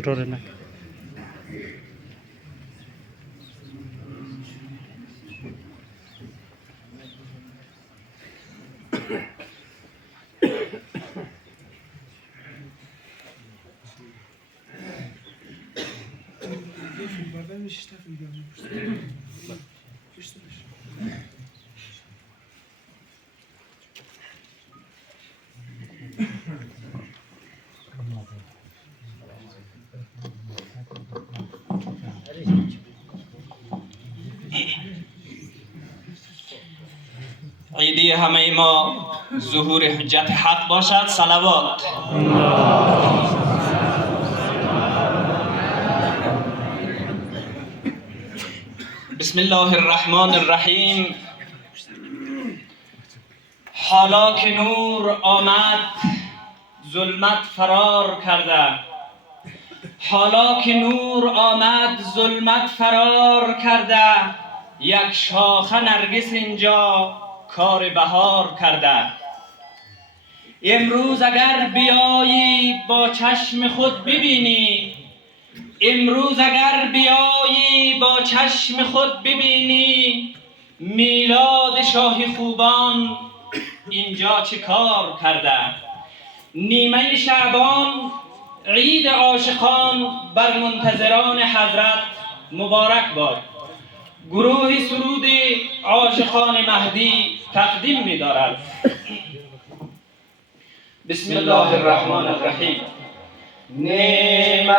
کنترل نکن. عیدی همه ما ظهور حجت حق باشد. صلوات. بسم الله الرحمن الرحیم. حالا که نور آمد ظلمت فرار کرده، حالا که نور آمد ظلمت فرار کرده، یک شاخه نرگس اینجا کار بهار کرده. امروز اگر بیایی با چشم خود ببینی، امروز اگر بیایی با چشم خود ببینی، میلاد شاه خوبان اینجا چه کار کرده. نیمه شعبان عید عاشقان بر منتظران حضرت مبارک باد. گروه سرود عاشقان مهدی تقدیم می دارد. بسم الله الرحمن الرحیم. نیمه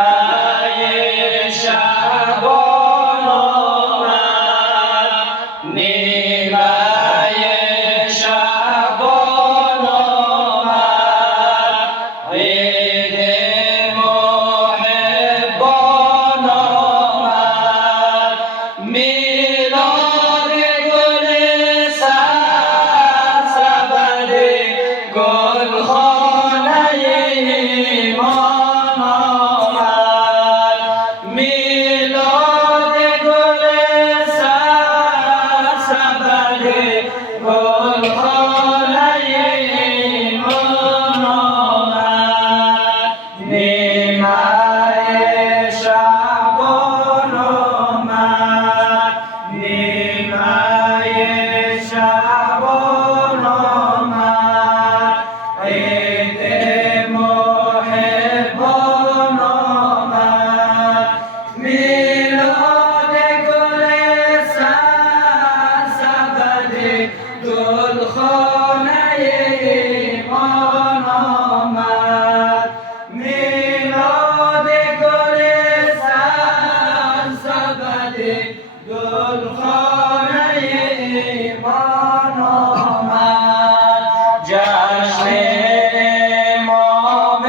شعبان آمد، نیمه شعبان آمد، عید محبان آمد، میلاد گل سرسبد گلخانه ایمان آمد، میلاد گل سرسبد گلخانه ایمان آمد، نیمه شعبان آمد، نیمه شعبان آمد، عید محبان آمد، میلاد گل سرسبد گلخانه ایمان آمد، میلاد گل سرسبد گلخانه ایمان آمد، جشن امام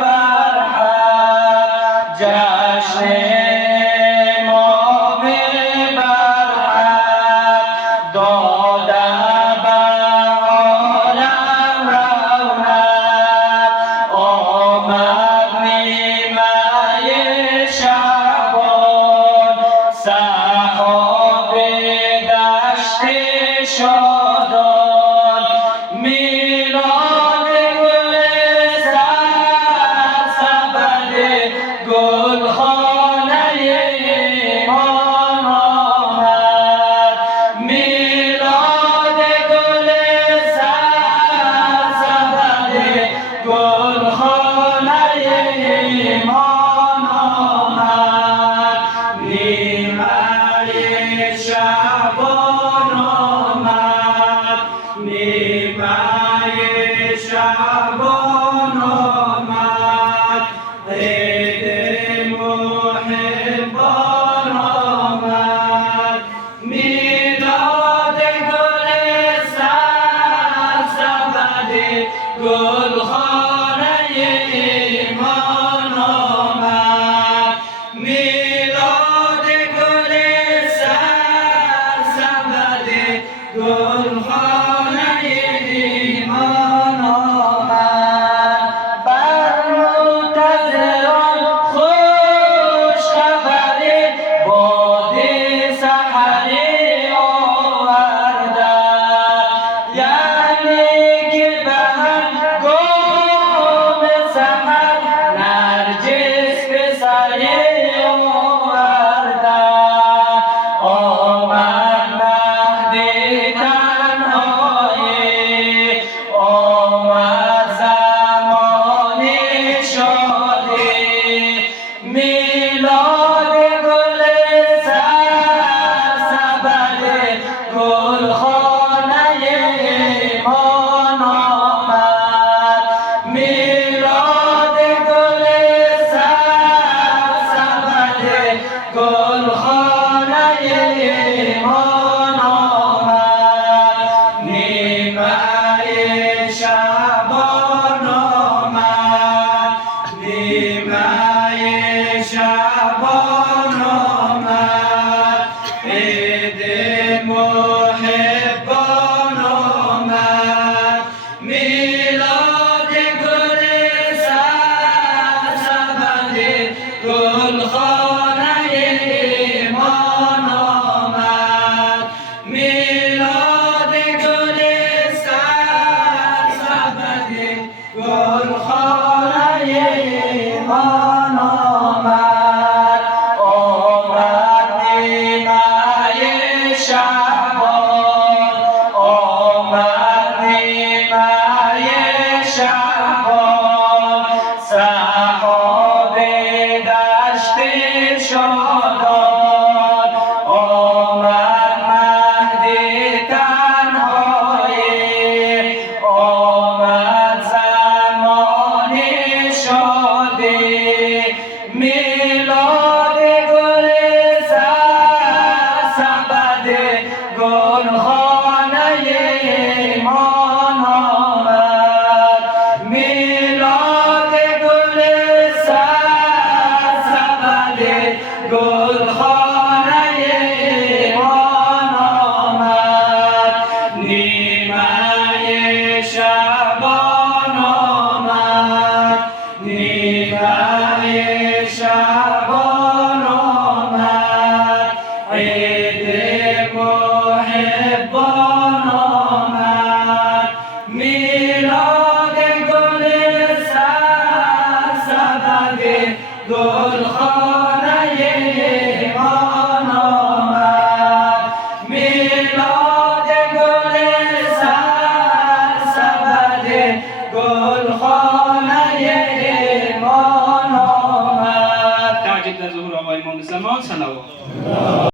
برحق، جشن امام برحق، داده بر عالم رونق، آمد نیمه شعبان، سحاب دشت شادان، میلاد گل سرسبد گلخانه ایمان آمد، میلاد گل سرسبد گلخانه ایمان آمد، نیمه شعبان آمد، نیمه شعبان آمد، عید محبان آمد، میلاد گل سرسبد گلخانه